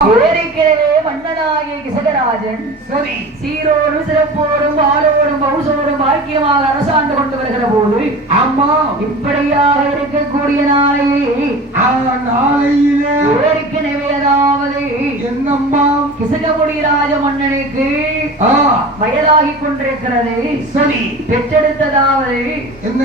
ஏற்கனவே மன்னனாகிய கிசகராஜன் சரி சீரோடும் சிறப்போடும் வாழோடும் பௌசோடும் பாக்கியமாக அரசாண்டு கொண்டு வருகிற போது அம்மா இப்படியாக இருக்கக்கூடிய நாளையே நாளையிலே ஏற்கனவே அதாவது என்னம்மா கிசகமுடி ராஜ மன்னனுக்கு வயதாகி கொண்டிருக்கிறது சரி பெற்றெடுத்ததாவது என்ன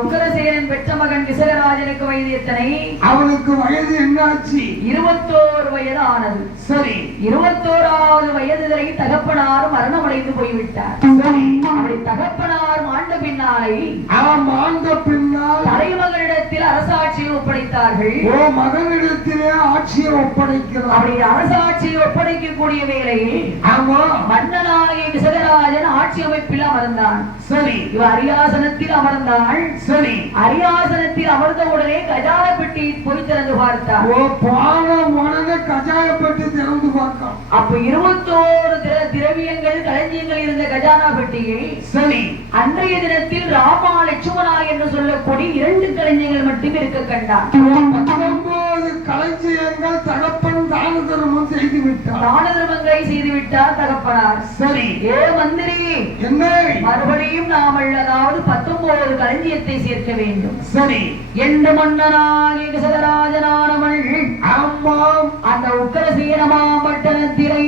உக்கரசேனன் பெற்ற மகன் கிசகராஜனுக்கு வயது எத்தனை? அவனுக்கு வயது என்னாச்சு? 21 வயது ஆனது. சரி 21வது வயதிலே தகப்பனார் மரணமடைந்து போய்விட்டார். அப்படி தகப்பனார் மாண்ட பின்னாலே மாண்ட பின்னால் தலைமகனிடத்தில் அரசாட்சியை ஒப்படைத்தார்கள். மகனிடத்திலே ஆட்சியை ஒப்படைக்கிறார். அப்படி அரசாட்சியை ஒப்படைக்கக்கூடிய வேளையில் மன்னனாகிய கிசகராஜன் ஆட்சி அமைப்பில் அமர்ந்தான். சரி இவ அரியாசனத்தில் அமர்ந்தாள். சரி அரியாசனத்தில் அமர்ந்த உடனே கஜான பெட்டி போய் திறந்து பார்த்தார். கஜாய பெட்டி திறந்து பார்த்தான். அப்ப 21 திரவியங்கள் களஞ்சியங்கள் இருந்த கஜானா பெட்டியில் சரி அன்றைய தினத்தில் ராமா லட்சுமணா என்று சொல்லக்கூடிய 2 களஞ்சியங்கள் மட்டும் இருக்க கண்டார். 19 களஞ்சியங்கள் தகப்பன் தான தர்மம் செய்து விட்டார். தான தர்மங்களை செய்து விட்டார் தகப்பனார். சரி ஏ மந்திரி என்ன மறுபடியும் நாமல் அதாவது 19 களஞ்சியத்தை சேர்க்க வேண்டும். சரி என்று மன்னனாகிய கிசகராஜனானவள் அந்த உக்கரசேன மாவட்டத்திலே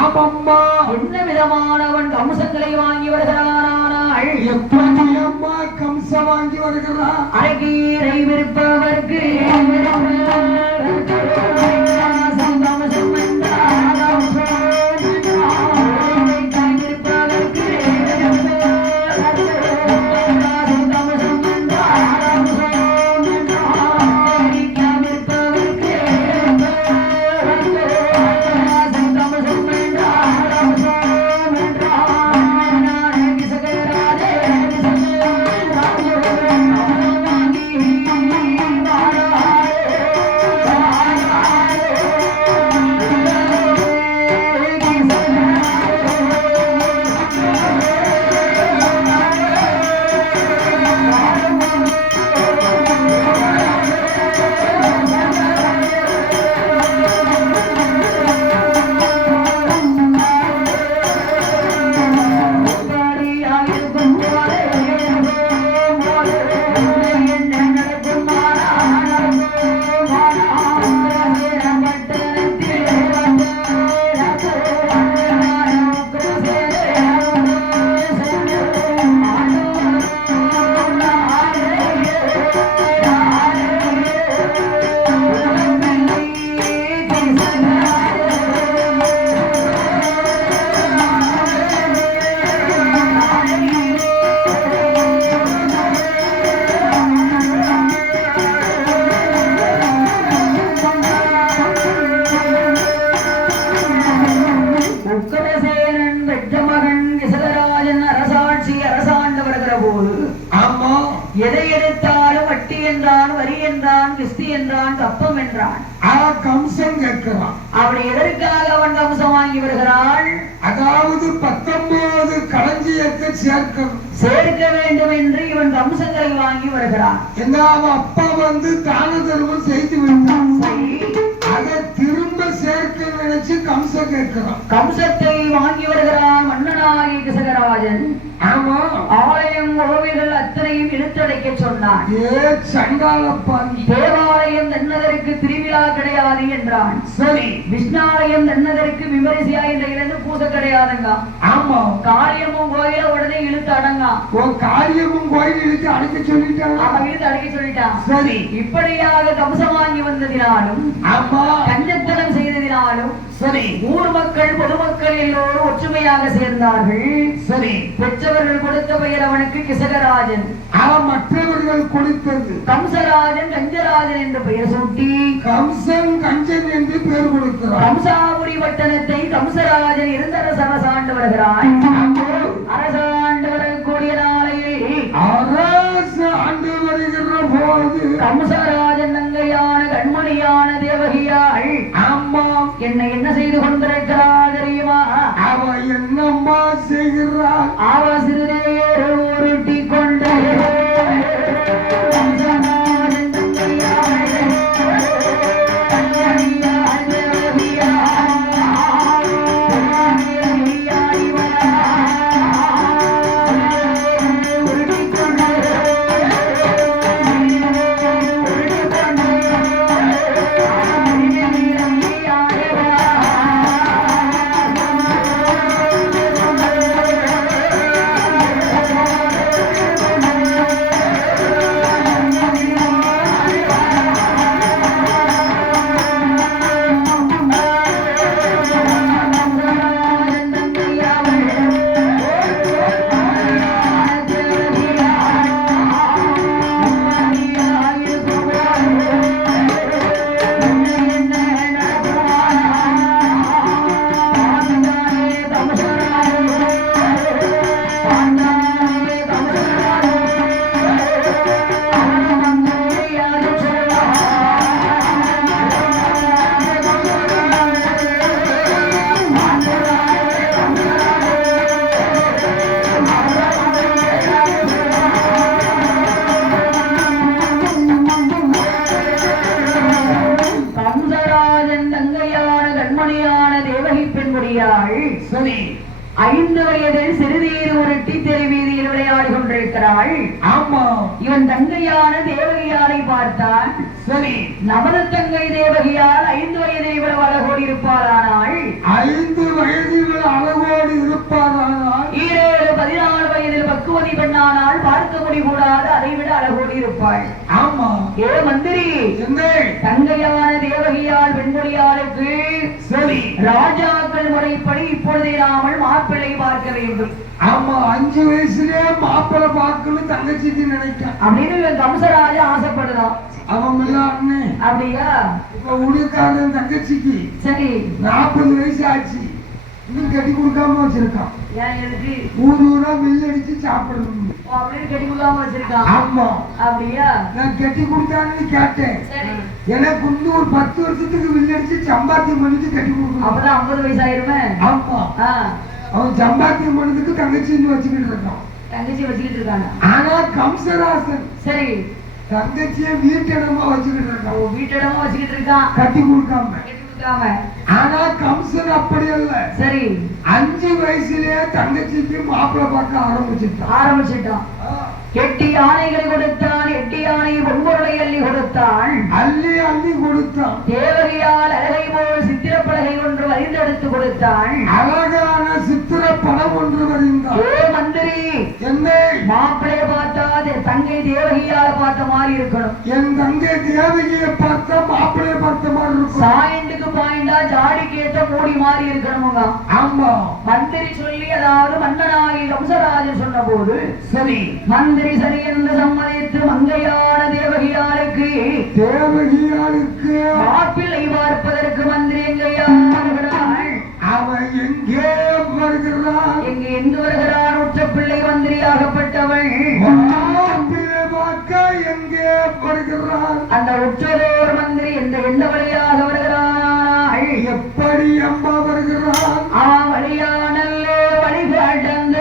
ஆமம்மா என்ன விதமானவன் கம்சங்களை வாங்கி வருகிறானாள். எப்படி அம்மா கம்சம் வாங்கி வருகிறான்? அழகீரை விற்பவர்க்கு எதை எடுத்தாலும் வட்டி என்றான், வரி என்றான், கிஸ்தி என்றான், கப்பம் என்றான். கம்சம் கேட்கிறான். அப்படி எதற்காக அவன் கம்சம் வாங்கி வருகிறான்? அதாவது 19 களஞ்சியத்தை சேர்க்க வேண்டும் என்று இவன் கம்சங்களை வாங்கி வருகிறான். என்ன அப்பா வந்து தான தர்மம் செய்து விட்டான். அதை திரும்ப சேர்க்க நினைச்சு கம்சம் கேட்கிறான். கம்சத்தை வாங்கி வருகிறான் மன்னனாகிய கிசகராஜன். ஆமா ஆலயம் கோவில்கள் அத்தனையும் இழுத்தடைக்க சொன்னான். தேவாலயம் தன்னதற்கு திருவிழா கிடையாது என்றான். சரி விஷ்ணாலயம் தன்னதற்கு விமரிசையா என்ற இழந்து பூசை கிடையாதுங்க. ஆமா காரியமும் கோயில உடனே இழுத்து அடங்கா. காரியமும் கோயில் இழுத்து அடைக்க சொல்லிட்டான். அவன் இழுத்து அடைக்க சொல்லிட்டான். சரி இப்படியாக கம்சம் வாங்கி வந்ததினாலும் ஆமா கஞ்சத்தனம் செய்ததினாலும் சரி ஊர் மக்கள் பொதுமக்கள் எல்லோரும் ஒற்றுமையாக சேர்ந்தார்கள். சரி பெற்றவர்கள் கொடுத்த பெயர் அவனுக்கு கிசகராஜன். மற்றவர்கள் கொடுத்தது கம்சராஜன் கஞ்சராஜன் என்று பெயர் சூட்டி கம்சன் கஞ்சன் என்று பெயர் கொடுக்கிறார். கம்சாபுரி பட்டணத்தை கம்சராஜன் இருந்த அரசாண்டு வருகிறான். அரசாண்டு வரக்கூடிய நாளையில் அரசாண்டு வருகிற போது கம்சராஜன் நங்கையான கண்மணியான தேவகியாள் அம்மா என்ன செய்து கொண்டிருக்கிறாள் தெரியுமா? அவ என்னம்மா செய்கிறாள்? அவ சிறுநேர உருட்டி கொண்டு கண்மணியாள் தேவகியாள் தேவகியாள் சரி 5 வயதில் சிறுதீர் உருட்டி தெரு வீதியில் விளையாடி கொண்டிருக்கிறாள். ஆமா இவன் தங்கையான தேவகியாரை பார்த்தான். சரி நமது தங்கை தேவகியால் 5 வயதில் இவ்வளவு அழகோடு இருப்பாரானால் 5 வயதில் அழகோடு இருப்பாரானால் 14 வயதில் பக்குவதி பெண்ணானால் பார்க்க முடிகூடாது, அதை விட அழகோடு இருப்பாள். ஆமா ஏ மந்திரி, என்ன தங்கையான தேவகியால் பெண்மொழியாளுக்கு சரி ராஜாக்கள் முறைப்படி இப்பொழுதே நாமல் மாப்பிள்ளை பார்க்க வேண்டும். ஆமா 5 வயசுலயே மாப்பிள்ளை பார்க்கணும் தங்கச்சிக்கு நினைக்கான் அப்படின்னு இவன் கம்சராஜ ஆசைப்படுதான். அவங்க அண்ணன் அப்படியா? இப்ப உடுக்காரன் தங்கச்சிக்கு சரி 40 வயசு ஆச்சு, இன்னும் கட்டி கொடுக்காம வச்சிருக்கான். ஏன் எதுக்கு? ஊரா மில் அடிச்சு சாப்பிடணும் அப்படின்னு கட்டி கொடுக்காம வச்சிருக்கான். ஆமா அப்படியா? நான் கட்டி கொடுத்தான்னு கேட்டேன். சரி, எனக்கு இன்னும் ஒரு 10 வருஷத்துக்கு மில் அடிச்சு சம்பாத்தியம் பண்ணிட்டு கட்டி கொடுக்கணும். அப்பதான் 50 வயசு ஆயிருமே. ஆமா அவன் சம்பாத்தியம் பண்ணதுக்கு தங்கச்சின்னு வச்சுக்கிட்டு இருக்கான். தங்கச்சி வச்சுக்கிட்டு இருக்காங்க. ஆனா கம்சராசன் சரி, தங்கச்சிய வீட்டிடமா வச்சுக்கிட்டு இருக்கான். வீட்டிடமா வச்சுக்கிட்டு இருக்கான், கட்டி கொடுக்காம. கட்டி கொடுக்காம. ஆனா கம்சன் அப்படி அல்ல. சரி, 5 வயசுலயே தங்கச்சிக்கு மாப்பிள்ளை பார்க்க ஆரம்பிச்சிட்டான். 8 யானைகளை கொடுத்தான், 8 யானை பொன்பொருளை அள்ளி கொடுத்தான். அள்ளி கொடுத்தான். தேவகியால் அழகை போல் சித்திரப்பலகை ஒன்று வரிந்தெடுத்து கொடுத்தான். அழகான சித்திர படம் ஒன்று வரைந்தான். ஏ மந்திரி, என்ன மாப்பிள்ளைய பார்த்தா தங்கை தேவகியால பார்த்த மாதிரி இருக்கணும். என் தங்கை தேவகியை பார்த்தா மாப்பிள்ளைய பார்த்த மாதிரி இருக்கும். சாயண்டுக்கு பாயிண்டா ஜாடிக்கு ஏற்ற மூடி மாதிரி இருக்கணுங்க. ஆமா மந்திரி சொல்லி, அதாவது மன்னனாகி கம்சராஜன் சொன்ன போது சரி மந்திரி சரி என்று சம்மதித்து மங்கையான தேவகியாளுக்கு மாப்பிள்ளை பார்ப்பதற்கு மந்திரி எங்கையா வருகிறாள். அவன் எங்கே வருகிறான்? எங்கு வருகிறான்? உற்ற பிள்ளை மந்திரியாகப்பட்டவள் மாப்பிள்ளை பார்க்க எங்கே வருகிறான்? அந்த உற்றதோர் மந்திரி எந்த வழியாக வருகிறாள்? எப்படி அம்மா வருகிறான்? வழியானல்ல வழிகாட்டந்த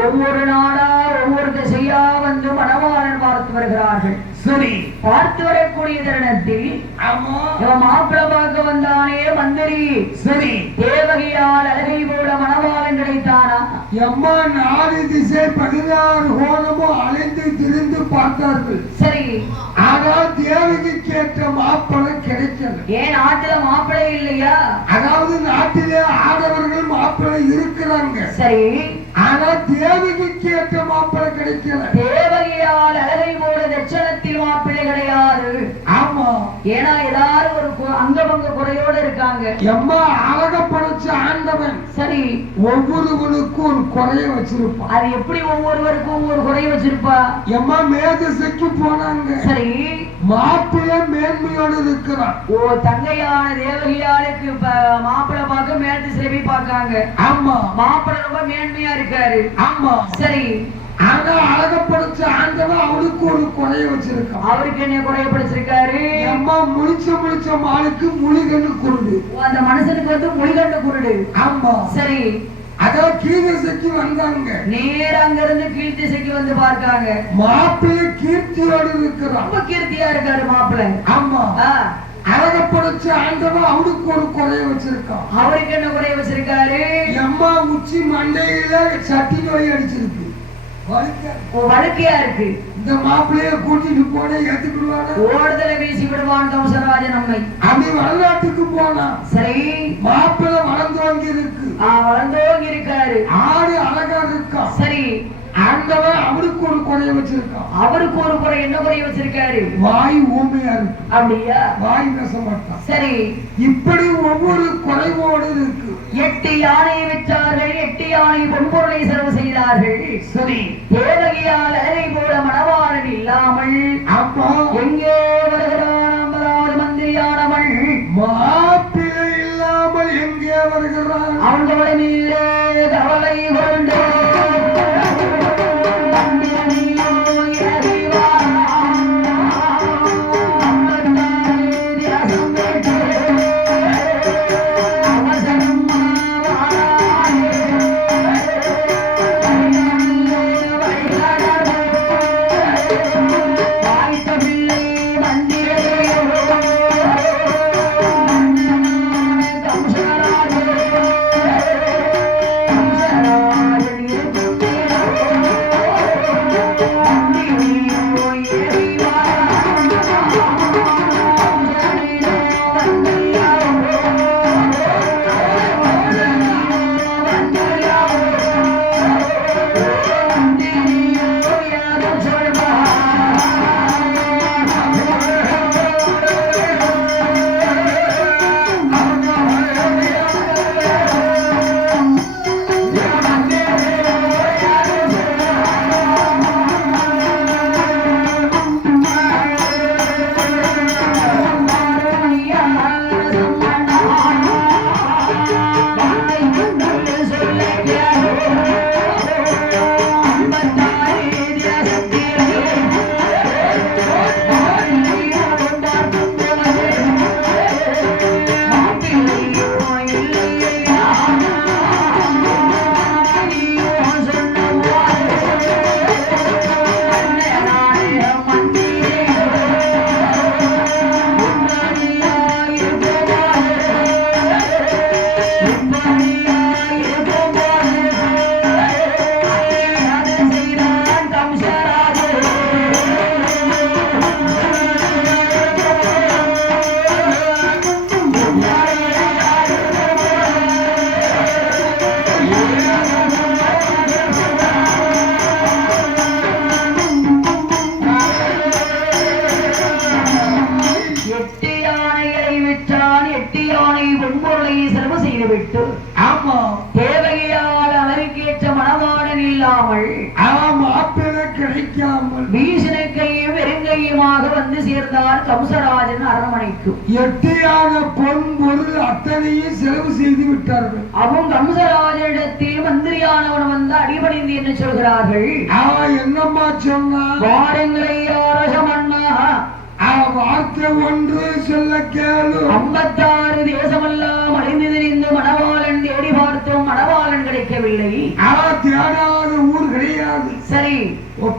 ஒவ்வொரு நாடா ஒவ்வொரு திசையா வந்து மணவாளன் பார்த்து வருகிறார்கள். சரி, பார்த்து வரக்கூடிய தருணத்தில் ஆமா இவன் மாப்பிள பார்க்க வந்தானே மந்திரி. சரி தேவகியால் அழகை போல மணவாளன் கிடைத்தானா? எம்மா 4 திசை 16 கோணமும் அலைந்து திரிந்து பார்த்தார்கள். சரி, ஆனால் தேவகி கேட்ட மாப்பிளை கிடைக்கல. ஏன் நாட்டுல மாப்பிளை இல்லையா? அதாவது நாட்டிலே ஆடவர்கள் மாப்பிளை இருக்கிறாங்க. சரி, ஆனா தேவகி கேட்ட மாப்பிளை கிடைக்கல. தேவகியால் அழகை போல தட்சணத்தில் மாப்பிள்ளை கிடையாது. ஆமா, ஏன்னா எல்லாரும் ஒரு அங்கபங்க குறையோட இருக்காங்க. எம்மா அழக படைச்ச ஆண்டவன் சரி, ஒவ்வொருவனுக்கும் ஒரு குறைய வச்சிருப்பான். அது எப்படி ஒவ்வொருவருக்கும் ஒவ்வொரு குறைய வச்சிருப்பா? எம்மா மேதசைக்கு போனாங்க. சரி, மாப்பிள்ளை மேன்மையோடு இருக்கிறான். ஓ, தங்கையான தேவகியாளுக்கு மாப்பிள்ளை பார்க்க மேற்கு சிறப்பி பார்க்காங்க. ஆமா, மாப்பிள்ளை ரொம்ப மேன்மையா இருக்காரு. ஆமா, சரி, ஆனா அழகப்படுத்த ஆண்டவன் அவனுக்கு ஒரு குறைய வச்சிருக்கான். அவருக்கு என்ன குறைய படிச்சிருக்காரு? அம்மா முழிச்ச மாளுக்கு முழிகண்டு குருடு. அந்த மனுஷனுக்கு வந்து முழிகண்டு குருடு. ஆமா, சரி, அதான் கீழ்திசைக்கு வந்தாங்க. நேர அங்க இருந்து கீழ் திசைக்கு வந்து பார்க்காங்க. மாப்பிள்ளை கீர்த்தியோடு இருக்கிறான். ரொம்ப கீர்த்தியா இருக்காரு மாப்பிள்ளை. ஆமா, அழகப்படுத்த ஆண்டவன் அவனுக்கு ஒரு குறைய வச்சிருக்கான். அவருக்கு என்ன குறைய வச்சிருக்காரு? அம்மா உச்சி மண்டையில சட்டி நோய் அடிச்சிருக்கு. வழுக்கையா இருக்கு. இந்த மாப்பிள்ளைய கூட்டிட்டு போன ஏத்துக்கிடுவான? ஓடுதல வீசி விடுவான் கம்சராஜன் நம்மை. அப்படி வரலாற்றுக்கு போனா. சரி, மாப்பிள்ளை வளர்ந்தோங்கி இருக்கு. வளர்ந்தோங்கி இருக்காரு. ஆடு அழகா இருக்கா. சரி, ஆண்டவன் அவருக்கு ஒரு குறைய வச்சிருக்கான். அவருக்கு ஒரு குறை என்ன குறைய வச்சிருக்காரு? வாய் ஊமையா இருக்கு. அப்படியா? வாய் பேச மாட்டான். சரி, இப்படி ஒவ்வொரு குறைவோடு இருக்கு. 8 யானையை வச்சார்கள். 8 யானை பொன்பொருளை செலவு செய்தார்கள். சரி, தேவகியால் அழகை போல மணவாளன் இல்லாமல் அப்பா எங்கே வருகிறான் 50வது மந்திரியானவள்? மாப்பிள்ளை இல்லாமல் எங்கே வருகிறான்? அவங்களோட மீது கவலை கொண்டு விட்டு ஆமா தேவகியால் அவருக்கேற்ற மணவாளன் இல்லாமல் மாப்பிள்ளை கிடைக்காமல் வீசனைக்கையும் வெறுங்கையுமாக வந்து சேர்ந்தார் கம்சராஜன் அரண்மனைக்கு. 8 யானை பொன் பொருள் அத்தனையும் செலவு செய்து விட்டார்கள். அவன் கம்சராஜனிடத்தில் மந்திரியானவன் வந்து அடிபணிந்து என்ன சொல்கிறார்கள்? என்னம்மா சொன்னா? வாரங்களை அரசமன்னா வார்த்தை ஒன்று சொல்ல கேளு. 56 தேசமெல்லாம் அழிந்து திரிந்து மணவாளன் தேடி பார்த்தோம், மணவாளன் கிடைக்கவில்லை. தேடாத ஊர் கிடையாது. சரி,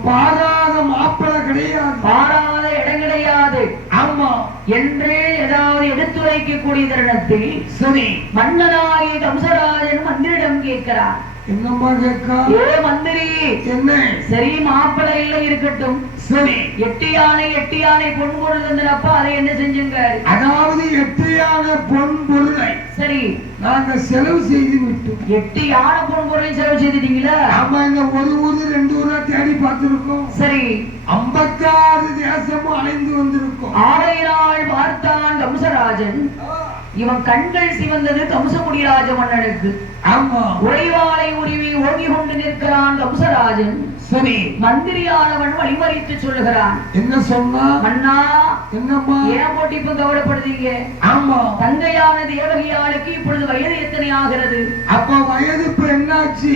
பாராத மாப்பிள்ளை கிடையாது. பாராத இடம் கிடையாது. ஆமா என்று ஏதாவது எடுத்துரைக்கக்கூடிய தருணத்தில் சரி மன்னனாகிய கம்சராஜன் மந்திரிடம் கேட்கிறார். என்னம்மா கேட்கா? ஏ மந்திரி, என்ன? சரி மாப்பிள்ளை இல்லை இருக்கட்டும், சரி 8 யானை பொன் பொருள் தந்தனப்பா, அதை என்ன செஞ்சுங்க? அதாவது 8 யானை பொன் பொருளை சரி நாங்க செலவு செய்து விட்டோம். 8 யானை பொன் பொருளை செலவு செய்துட்டீங்களா? ஆமா, இந்த ஒரு ஊரு 2 ஊரா தேடி பார்த்திருக்கோம். சரி 56 தேசமும் அலைந்து வந்திருக்கோம். ஆடையினால் பார்த்தான் கம்சராஜன். இவன் கண்கள் சிவந்தது கம்சமுடிராஜ மன்னனுக்கு. ஆமா, உறைவாளை உருவி ஓங்கி கொண்டு நிற்கிறான் கம்சராஜன். சரி மந்திரியானவன் வழிமறித்து சொல்லுகிறான். என்ன சொன்னா? மன்னா, என்னம்மா? ஏன் போட்டு இப்ப கவலைப்படுறீங்க? ஆமா, தங்கையான தேவகியாளுக்கு இப்பொழுது வயது எத்தனை ஆகிறது? அப்ப வயது இப்ப என்னாச்சு?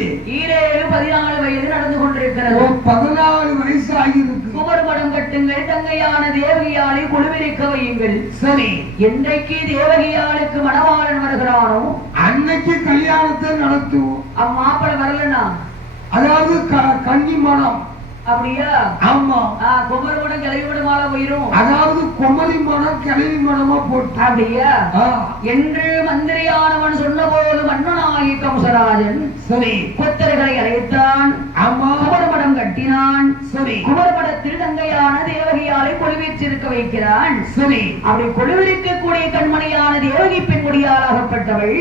14 வயது நடந்து கொண்டிருக்கிறது. 14 வயசு ஆகியிருக்கு. குமர்மடம் கட்டுங்கள், தங்கையான தேவகியாளை குழுவிருக்க வையுங்கள். சரி, என்றைக்கு தேவகியாளுக்கு மணவாளன் வருகிறானோ அன்னைக்கு கல்யாணத்தை நடத்துவோம். அம்மாப்பட வரலனா, அதாவது கன்னி மனம். அப்படியா? ஆமா, குமர்மடம் கிளவிமடமால போயிரும். அதாவது குமரி மனம் கிளவி மனமா போட்டு. அப்படியா? என்று மந்திரியானவன் சொன்ன போது மன்னனாகி கம்சராஜன் சரி புத்தர்களை அழைத்தான். ஆமா, குமர்மடம் கட்டினான். சரி குமர்மடத்தில் தங்கையான தேவகியாலை கொழுவிச்சிருக்க வைக்கிறான். சரி, அப்படி கொழுவிருக்கக்கூடிய கண்மணியான தேவகி பெண்முடியாளாகப்பட்டவள்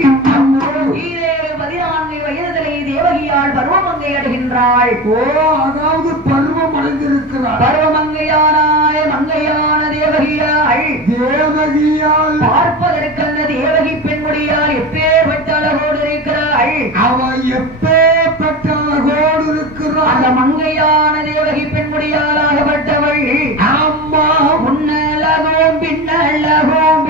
14 வயதிலே தேவகியால் பருவமங்கை அடைகின்றாள். ஓ, அதாவது பருவம் அடைந்திருக்கிறார். பருவமங்கையானாய மங்கையான தேவகியாள் பார்ப்பதற்கு அந்த தேவகி பெண்முடியால் எப்பேற்பட்ட அழகோடு இருக்கிறாள். அவன் எப்பேற்பட்ட அழகோடு இருக்கிறாள். அந்த மங்கையான தேவகி பெண்முடியாளாகப்பட்டவள் அம்மா முன்னழகும் பின்னழகும்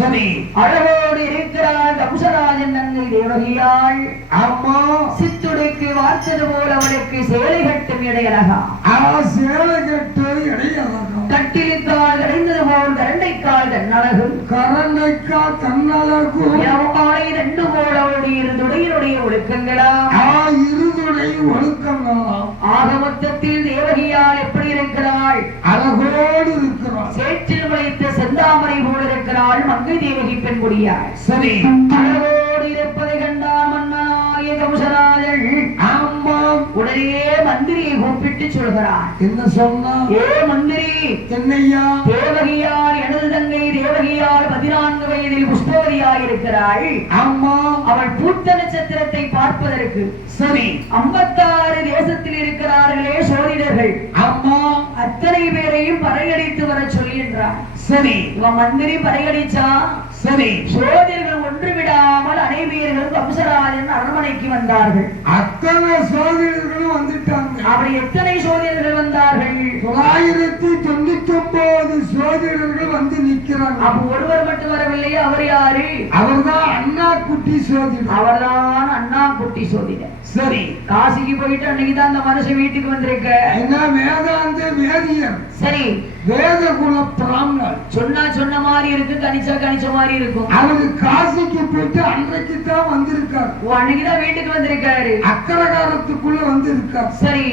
சரி. அழகோடு இருக்கிறாள் கம்சராஜன் நன்மை தேவகியாள். ஆமா. சித்துடைக்கு வார்த்தது போல் அவளுக்கு சேலை கட்டும் இடையழகா. சேலை கட்டு இடையழகா. கட்டிலிக்கால் கரைந்தது போல் கரண்டைக்கால் தன்னழகு. கரண்டைக்கால் தன்னழகு. இரவாலை ரெண்டு போல் அவளுடைய இருதுடையினுடைய ஒழுக்கங்களா. இருதுடை ஒழுக்கங்களா. ஆக மொத்தத்தில் தேவகியால் எப்படி இருக்கிறாள்? அழகோடு இருக்கிறாள். சேற்றில் முளைத்த செந்தாமரை போல் இருக்கிறாள் மங்கை தேவகி பெண்குடியாள். சரி. அழகோடு இருப்பதை கண்டால் மன்னனாய கம்சராஜன் உடனே மந்திரியை கூப்பிட்டு சொல்கிறான். என்ன சொன்னா? ஏ மந்திரி, என்னையா? தேவகியார் எனது தங்கை தேவகியார் 14 வயதில் புஷ்பவதியாய் இருக்கிறாள். ஆமா. அவள் பூத்த நட்சத்திரத்தை பார்ப்பதற்கு சரி 56 தேசத்தில் இருக்கிறார்களே சோதிடர்கள். ஆமா. அத்தனை பேரையும் பறையடித்து வர சொல்கின்றான். சரி. இவன் மந்திரி பறையடிச்சா. சரி. சோதிடர்கள் ஒன்று விடாமல் அனைவரும் கம்சராஜன் அரண்மனைக்கு வந்தார்கள். அத்தனை சோதிடர்களும் வந்துட்டாங்க. அப்படி எத்தனை சோதிடர்கள் வந்தார்கள்? 999 சோதிடர்கள் வந்து நிக்கிறாங்க. அப்ப ஒருவர் மட்டும் வரவில்லை. அவர் யாரு? அவர்தான் அண்ணா குட்டி சோதிடர். அவர்தான் அண்ணா குட்டி சோதிடர். சரி. காசிக்கு போயிட்டு அன்னைக்குதான் அந்த மனுஷன் வீட்டுக்கு வந்திருக்க. என்ன வேதாந்த வேதியர். சரி. வேத குல பிராமணர். சொன்ன மாதிரி இருக்கு, கணிச்சா கணிச்ச மாதிரி இருக்கும். அவரு காசிக்கு போயிட்டு அன்றைக்கு தான் வந்திருக்காரு. அன்னைக்குதான் வீட்டுக்கு வந்திருக்காரு. அக்கரகாரத்துக்குள்ள வந்திருக்கார். சரி.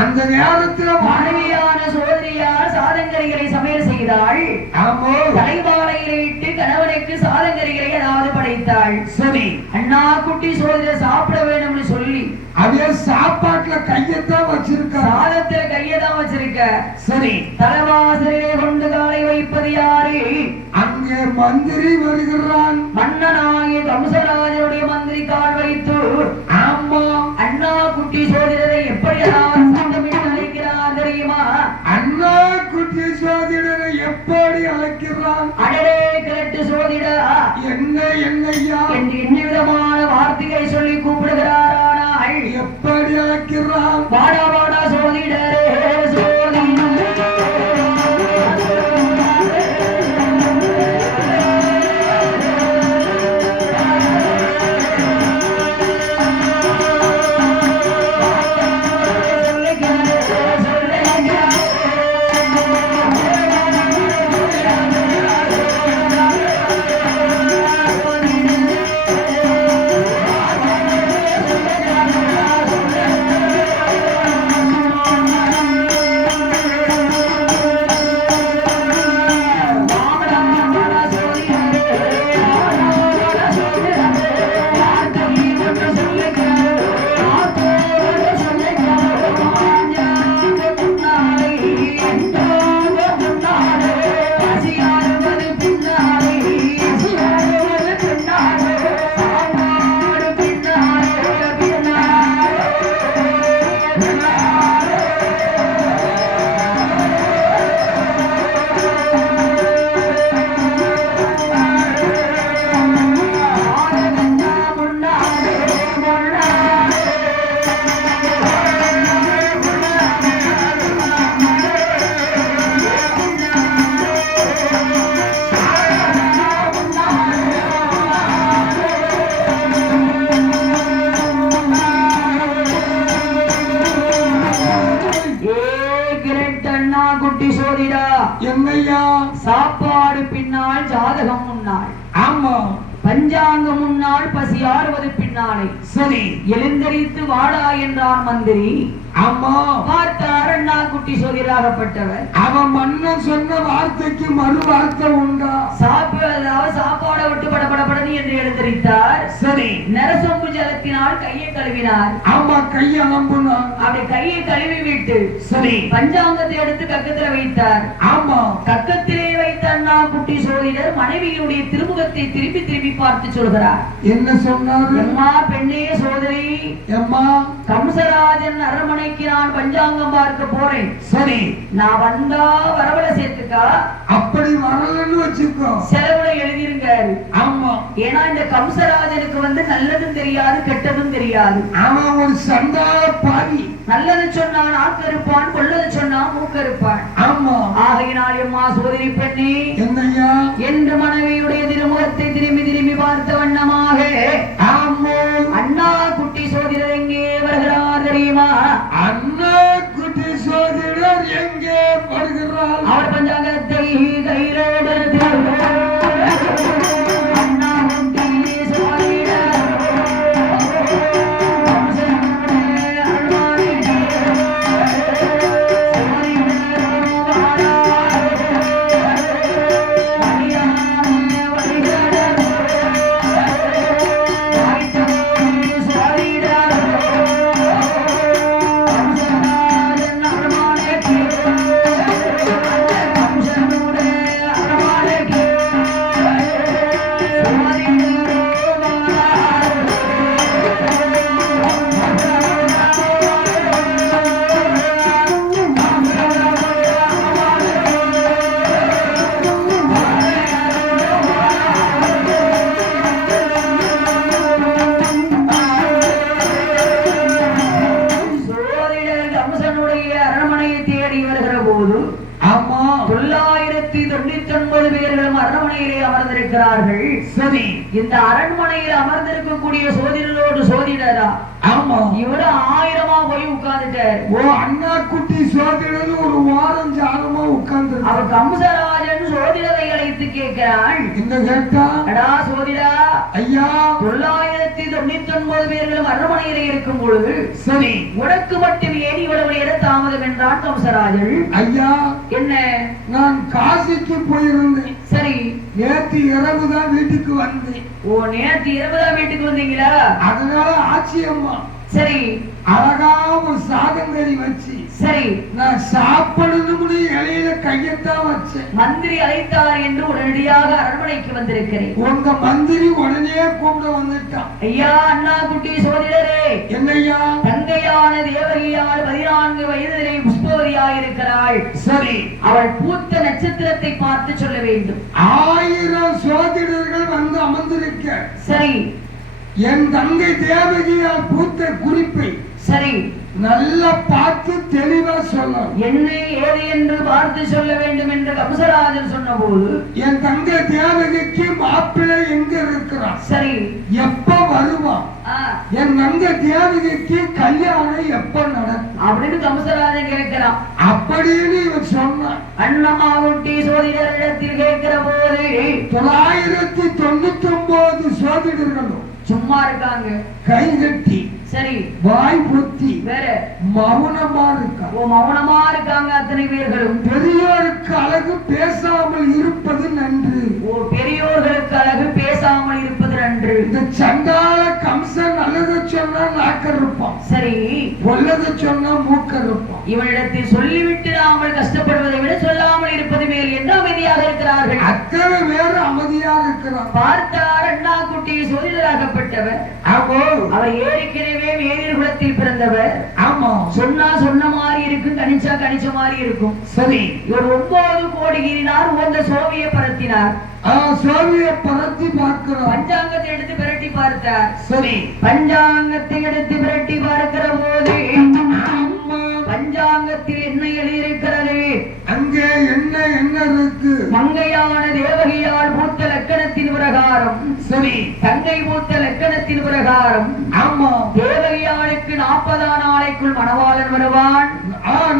அந்த நேரத்துல மனைவியான சோதரியார் சாதங்கரிகளை சமையல் செய்தாள். தலைவாழையில இட்டு கணவனுக்கு சாதங்கரிகளை அதாவது படைத்தாள். சரி. அண்ணா குட்டி சோதரியை சாப்பிட வேணும்னு சொல்லி அதே சாப்பாட்டுல கையத்தான் வச்சிருக்க. சாதத்துல கையதான் வச்சிருக்க. சரி. தலைவாசலிலே கொண்டு காலை வைப்பது யாரு? அங்கே மந்திரி வருகிறான். மன்னனாகிய கம்சராஜனுடைய மந்திரி கால் வைத்து ஆமா அண்ணா குட்டி சோதரரை எப்படி அழைக்கிறார் தெரியுமா? அண்ணா குட்டி சோதிடரை எப்படி அழைக்கிறான்? அடரே கிழட்டு சோதிடா, என்ன என்னையா என்று என்ன விதமான வார்த்தைகளை சொல்லி கூப்பிடுகிறாரானால் எப்படி அழைக்கிறான்? வாடா வாடா சோதிடரே என்னையா? சாப்பாடு பின்னால் ஜாதகம் முன்னாள். ஆமா. பஞ்சாங்கம் முன்னாள் பசி ஆறுவது பின்னாலே. சரி. எழுந்தரித்து வாடா என்றான் மந்திரி. ஆமா. பார்த்தார் அண்ணா குட்டி சோதிடராகப்பட்டவர். அவன் மன்னன் சொன்ன வார்த்தைக்கு மறு வார்த்தை உண்டா? சாப்பாடை விட்டு படபடபடனு என்று எழுந்தரித்தார். சரி. நரசொம்பு ஜலத்தினால் கையை கழுவினார். ஆமா, கையை அலம்பினார். அப்படி கையை கழுவி விட்டு சரி பஞ்சாங்கத்தை எடுத்து கக்கத்துல வைத்தார். ஆமா. கக்கத்திலே வைத்த அண்ணா குட்டி சோதிடர் மனைவியினுடைய திருமுகத்தை திருப்பி திருப்பி பார்த்து சொல்கிறார். என்ன சொன்னார்? அம்மா பெண்ணே சோதரி, அம்மா கம்சராஜன் அரண்மனைக்கு நான் பஞ்சாங்கம் பார்க்க போறேன். சரி. நான் வந்தா வரவழை சேர்த்து இருக்கா? அப்படி வரலன்னு வச்சுக்கோ, செலவுல எழுதிருங்காரு. ஆமா, ஏன்னா இந்த கம்சராஜனுக்கு வந்து நல்லதும் தெரியாது கெட்டதும் தெரியாது. அவன் ஒரு சண்டால பாவி. நல்லது சொன்னா நாக்கு இருப்பான், கொள்ளது சொன்னா மூக்கு இருப்பான். ஆமா, ஆகையினால் எம்மா சோதரி பெண்ணே, என்னையா என்று மனைவியுடைய திருமுகத்தை திரும்பி திரும்பி பார்த்த வண்ணமாக, ஆமா, அண்ணா குட்டி சோதிடர் எங்கே வருகிறார் தெரியுமா? அண்ணா குட்டி சோதிடர் எங்கே வருகிறார்? அவர் பஞ்சாங்கத்தை கையிலோடு அண்ணா குட்டி சோதிடர் அமர்ந்திருக்கிறார்கள். சரி, இந்த அரண்மனையில் அமர்ந்திருக்கக்கூடிய சோதிடரோடு சோதிடரா? ஆமா, இவரு 1000 போய் உட்கார்ந்துட்டார். ஓ, அண்ணா குட்டி சோதிடர் ஒரு வாரம் ஜாரமா உட்கார்ந்து. அவர் கம்சராஜன் சோதிடரை அழைத்து கேட்கிறாள். என்ன கேட்டா? அடா சோதிடா, ஐயா, 999 பேர்களும் அரண்மனையிலே இருக்கும் பொழுது சரி, உனக்கு மட்டும் ஏன் இவ்வளவு நேர தாமதம் என்றான் கம்சராஜன். ஐயா, என்ன? நான் காசிக்கு போயிருந்தேன். சரி, நேற்று இரவு தான் வீட்டுக்கு வந்தேன். ஓ, நேற்று இரவு தான் வீட்டுக்கு வந்தீங்களா? அதனால ஆச்சியம்மா சரி, அழகா ஒரு சாதங்கறி வச்சு, சரி, நான் சாப்பிடணும்னு இலையில கையத்தான் வச்சேன். மந்திரி அழைத்தார் என்று உடனடியாக அரண்மனைக்கு வந்திருக்கிறேன். உங்க மந்திரி உடனே கூப்பிட வந்துட்டான். ஐயா, அண்ணா குட்டி சோதிடரே, என்னையா? தங்கையான தேவகியால் 14 வயதிலே புஷ்பவதியாக இருக்கிறாள். சரி, அவள் பூத்த நட்சத்திரத்தை பார்த்து சொல்ல வேண்டும். 1000 சோதிடர்கள் வந்து அமர்ந்திருக்க, சரி, என் தங்கை தேவகியால் பூத்த குறிப்பை சரி, நல்லா பார்த்து தெளிவா சொல்லணும். என்ன ஏது என்று பார்த்து சொல்ல வேண்டும் என்று கம்சராஜன் சொன்ன போது, என் தங்கை தேவகிக்கு மாப்பிள்ளை எங்க இருக்கிறான்? சரி, எப்ப வருவான்? என் தங்கை தேவகிக்கு கல்யாணம் எப்ப நடக்கும் அப்படின்னு கம்சராஜன் கேட்கிறான். அப்படின்னு இவன் சொன்னான். அண்ணா குட்டி சோதிடரிடத்தில் கேட்கிற போது 999 சோதிடர்களும் சும்மா இருக்காங்க, கை கட்டி, சரி, வாய் பொத்தி, வேற மௌனமா இருக்கா. ஓ, மௌனமா இருக்காங்க அத்தனை பேர்களும். பெரியோருக்கு அழகு பேசாமல் இருப்பது நன்று. ஓ, பெரியோர்களுக்கு அழகு பேசாமல் இருப்பது நன்று. இந்த சண்டால கம்சன் நல்லதை சொன்னா நாக்க இருப்பான், சரி, பொல்லதை சொன்னா மூக்க இருப்பான். இவனிடத்தில் சொல்லிவிட்டு நாமல் கஷ்டப்படுவதை விட சொல்லாமல் இருப்பது மேல் என்று அமைதியாக இருக்கிறார்கள். அத்தனை பேர் அமைதியா இருக்கிறான். பார்த்தார் அண்ணா குட்டி சோதிடராகப்பட்டவர். ஆமா, அவர் ஏற்கனவே வேதிர் குலத்தில் பிறந்தவர். ஆமா, சொன்னா சொன்ன மாதிரி இருக்கும், கணிச்சா கணிச்ச மாதிரி இருக்கும். சரி, இவர் 9 கோடி கீறினார், உந்த சோவிய பரத்தினார். சோவிய பரத்தி பார்க்கிறோம். பஞ்சாங்கத்தை எடுத்து பிரட்டி பார்த்தார். சரி, பஞ்சாங்கத்தை எடுத்து பிரட்டி பார்க்கிற போது பஞ்சாங்கத்தில் என்ன எழுதியிருக்கிறது? அங்கே என்ன என்ன இருக்கு? மங்கையான தேவகியால் பூத்த லக்கணத்தின் பிரகாரம், சரி, தங்கை பூத்த லக்கணத்தின் பிரகாரம், ஆமா, தேவகியாளுக்கு 40 நாளைக்குள் மணவாளன் வருவான்.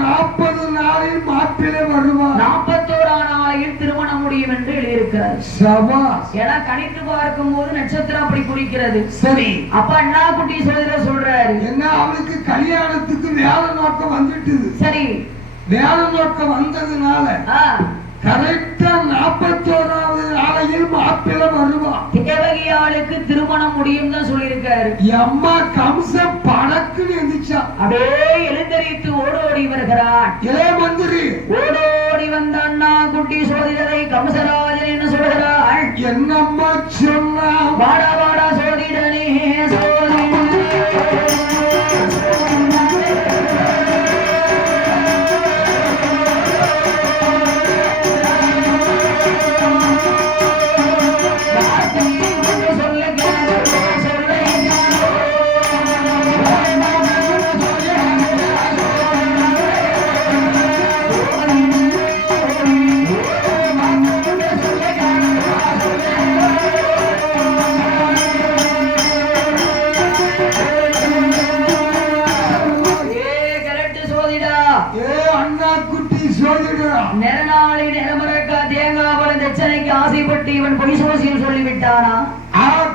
40 நாளில் மாப்பிள்ளை வருவான். 41 நாளையில் திருமணம் முடியும் என்று எழுதியிருக்கிறார். சபாஸ். ஏன்னா கணித்து பார்க்கும் போது நட்சத்திரம் அப்படி குறிக்கிறது. சரி, அப்ப அண்ணா குட்டி சோதரர் சொல்றாரு, என்ன அவனுக்கு கல்யாணத்துக்கு வேலை நோக்கம் வந்துட்டுது. சரி, வேலை நோக்கம் வந்ததுனால கரெக்டா 41வது நாளையில் மாப்பிள்ளை வருவான். தேவகியாளுக்கு திருமணம் முடியும் தான் சொல்லியிருக்காரு. அம்மா கம்சன் படக்குன்னு எந்திரிச்சா, அப்படியே எழுந்தரித்து ஓடோடி வருகிறான். இளைய மந்திரி ஓடோடி வந்த அண்ணா குட்டி சோதிடரை கம்சராஜன் என்ன சொல்கிறாள்? என்னம்மா சொன்னா? வாடா வாடா சோதிடனே, சோதிடனே ஆசைப்பட்டு இவன் பொய் சோசியம் சொல்லிவிட்டானா?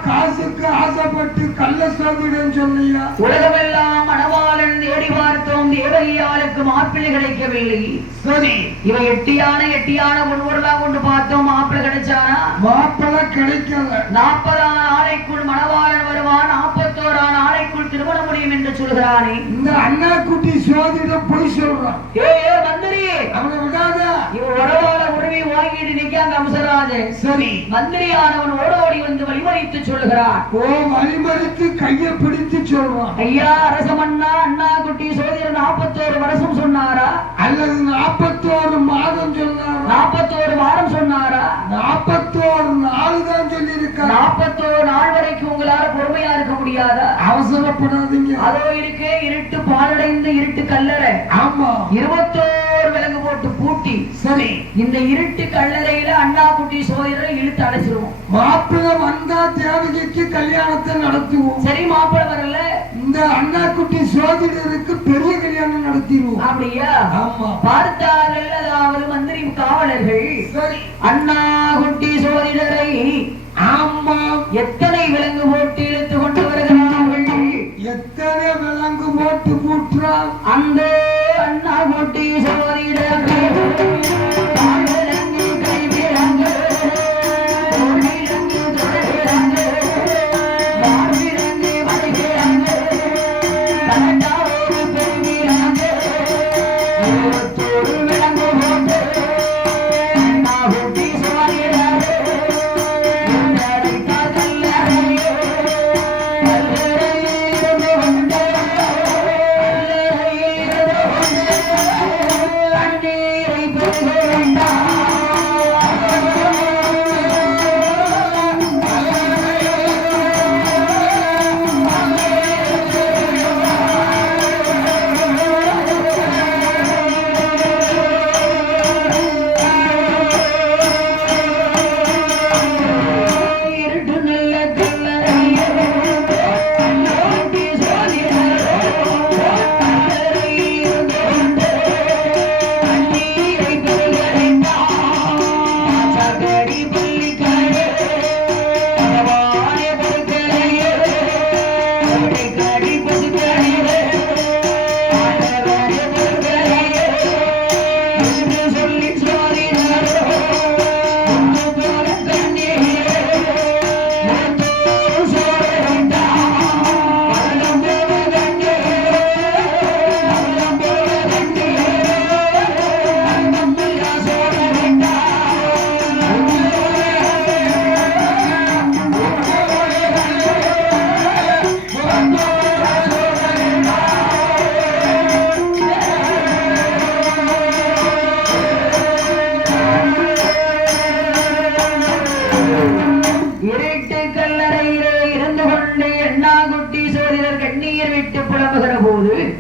காசுக்கு ஆசைப்பட்டு கள்ள சோதிடம் சொன்னியா? உலகமெல்லாம் மணவாளன் தேடி பார்த்தோம், தேவகியாளுக்கு மாப்பிள்ளை கிடைக்கவில்லை. சரி, இவன் எட்டியான பொன்வரெல்லாம் கொண்டு பார்த்தோம், மாப்பிள்ளை கிடைச்சானா? மாப்பிள்ளை கிடைக்கல. 40 நாளைக்குள் மணவாளன் வருவான், 41 நாளைக்குள் திருமணம் முடியும் என்று சொல்கிறானே. இந்த அண்ணா குட்டி சோதிடம் பொய் சொல்றான். ஏ மந்திரி, அவனை விடாத. இவன் உறவாள உறவை வாங்கிட்டு நிக்காங்க அம்சராஜன். சரி, மந்திரியானவன் ஓடோடி வந்து வழிமறித்து சொல்லுகிறான். வழிமறித்து கையை பிடித்து சொல்றான். ஐயா அரசமன்னா, அண்ணா குட்டி சோதிடர் 41 வருஷம் சொன்னாரா அல்லது 41 மாதம் சொன்னாரா? 41 வாரம் சொன்னாரா? 41 நாள் தான் சொல்லி இருக்காரு. 41 நாள் வரைக்கும் உங்களால பொறுமையா இருக்க முடியாதா? அவசரப்படாதீங்க. அதோ இருக்கே இருட்டு பாலடைந்த இருட்டு கல்லறை. ஆமா, 21 விலங்கு போட்டு பூட்டி. சரி, இந்த இருட்டு கல்லறையில அண்ணா குட்டி சோதிடரை இழுத்து அடைச்சிருவோம். மாப்பிள்ளை வந்தா தேவகிக்கு கல்யாணத்தை நடத்துவோம். சரி, மாப்பிள்ளை வரல, இந்த அண்ணா குட்டி சோதிடருக்கு பெரிய கல்யாணம் நடத்திடுவோம். அப்படியா? ஆமா, பார்த்தார்கள் அதாவது மந்திரி காவலர்கள். சரி, அண்ணா குட்டி சோதிடரை ஆமா எத்தனை விலங்கு போட்டு இழுத்து கொண்டு வருகிறார்கள். எத்தனை விலங்கு போட்டு பூட்டுறான். அந்த அண்ணா குட்டி சோதிடரை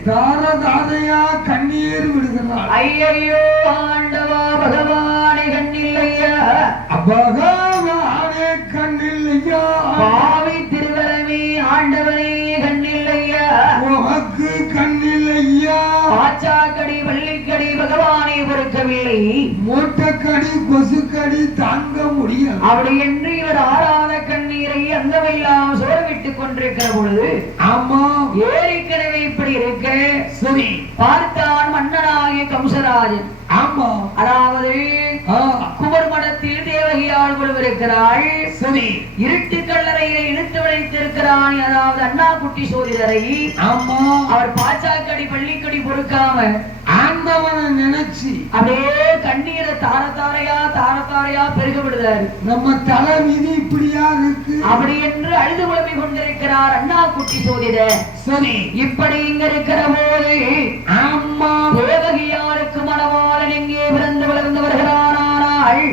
தாரதாதையா கண்ணீர் விடுகிறார். ஐயையோ ஆண்டவா பகவானே கண்ணில்லையா, பகவானே கண்ணில்லையா, பாவி திருவரமே ஆண்டவனே கண்ணில்லையா, உனக்கு கண்ணில்லையா, ஆச்சாக்கடி பள்ளிக்கடி பகவானை பொறுக்கவில்லை, மூட்டைக்கடி கொசுக்கடி தாங்க முடியும். அப்படி என்று இவர் ஆறாத கண்ணீரை அந்தமெல்லாம் சோரவிட்டுக் கொண்டிருக்கிற பொழுது, ஆமா ஏற்கனவே இப்படி இருக்க சரி பார்த்தான் மன்னனாகிய கம்சராஜன். ஆமா, அதாவது குமர் மடத்தில் தேவகியால் கொள்விருக்கிறாள். சரி, இருட்டு கல்லறையை இழுத்து வைத்திருக்கிறான், அதாவது அண்ணா குட்டி சோதிடரை. ஆமா, அவர் பாச்சாக்கடி பள்ளிக்கடி பொறுக்காம ஆண்டவனை நினைச்சு அப்படியே கண்ணீரை தாரத்தாரையா பெருக விடுதாரு. நம்ம தலை விதி இப்படியா இருக்கு அப்படி என்று அழுது குழம்பி கொண்டிருக்கிறார் அண்ணா குட்டி சோதிடர். சரி, இப்படி இங்க இருக்கிற போது ஆமா தேவகியாருக்கு மணவாளன் எங்கே பிறந்து வளர்ந்து வருகிறானால்